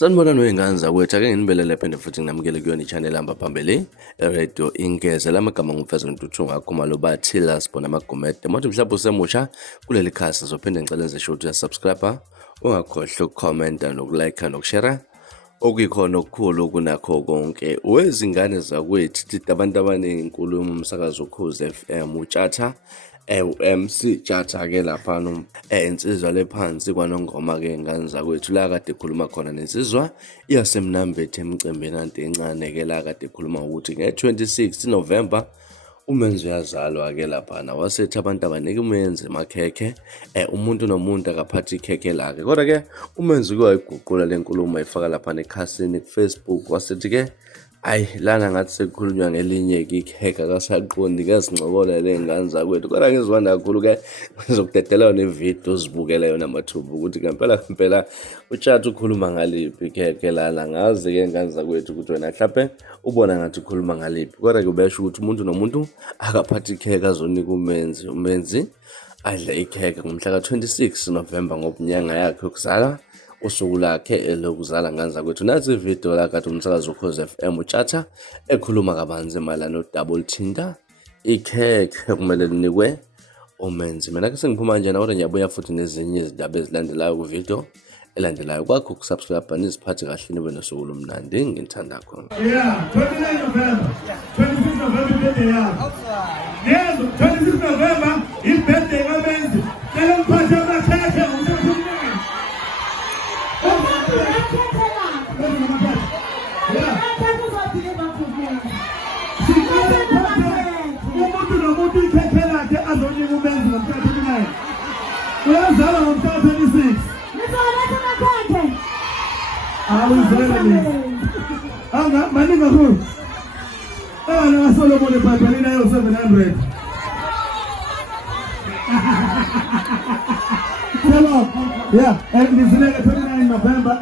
Sanibonani wey'ngane zakwethu, ake nginibelele phinde futhi nginamukele kuyona i-channel hamba phambili eRadio Ingeza. La magama ngumfeza Ntuthu ngakho lo bathila sibona amagumede. Manje mhlawumbe usemusha kuleli khasi ngizophinde ngicela ngisho ukuthi uyasubscribe, ungakhohlwa ukukhomenta nokulike nokushare. Okuyikhona okukhulu kunakho konke. Wezingane zakwethu thithi abantu abaningi inkulumo umsakazo Ukhozi FM utshatha MC Tjatha-ke laphana insizwa lephansi kwanongoma-ke ingane zakwethu la kade ekhuluma khona nensizwa iyasemnambethe emcimbini anti encane-ke la kade ekhuluma ukuthi nge-26 November umenzi uyazalwa-ke laphana wasethi abantu abaningi umenzi makhekhe umuntu nomuntu akaphatha ikhekhe lakhe. Kodwa-ke umenzi kuyayiguqula le nkulumo ayifaka laphana ekhasini ku-Facebook wasethi-ke ayi lana ngathi sekukhulunywa ngelinye-ke ikhekhe akasaqondi kazincokola le ngane zakwethu. Kodwa ngizwanda kakhulu-ke ngizokudedela nevidiyo uzibukele yona mathuba ukuthi ngempela uTshatha ukhuluma ngaliphi ikhekhe lana. Ngazi-ke ngane zakwethu ukuthi wena mhlawumbe ubona ngathi ukhuluma ngaliphi, kodwa-ke ubesho ukuthi umuntu nomuntu akaphatha ikhekhe azonika umenzi adle ikhekhe ngomhla ka-26 November ngoba inyanga yakhe yokuzala usuku lakhe lokuzala ngane zakwethu. Nazi ividiyo la kade umsakazo Ukhozi FM uTshatha ekhuluma kabanzi mayelana no-double tinder ikhekhe kumele linikwe umenzi. Mina ke sengiphuma nje kodwa ngiyabuya futhi nezinye izindaba ezilandelayo kuvidiyo elandelayo. Kwakho ukusubscribe niziphathe kahle nibe nosuku lomnandi ngithanda khona. 29 November 26 November birthday yakho. Yes, 26 November birthday kamenzi. Cela mphathe amakhekhe ngomthethweni. Umuntu nomuntu ikhekhe lakhe azonika umenzi ngomthethweni. Uyazala ngomhla 26. Maningi kakhulu. Solomon ebhayibhelini ayo 700. Yeah, and this is 29 November.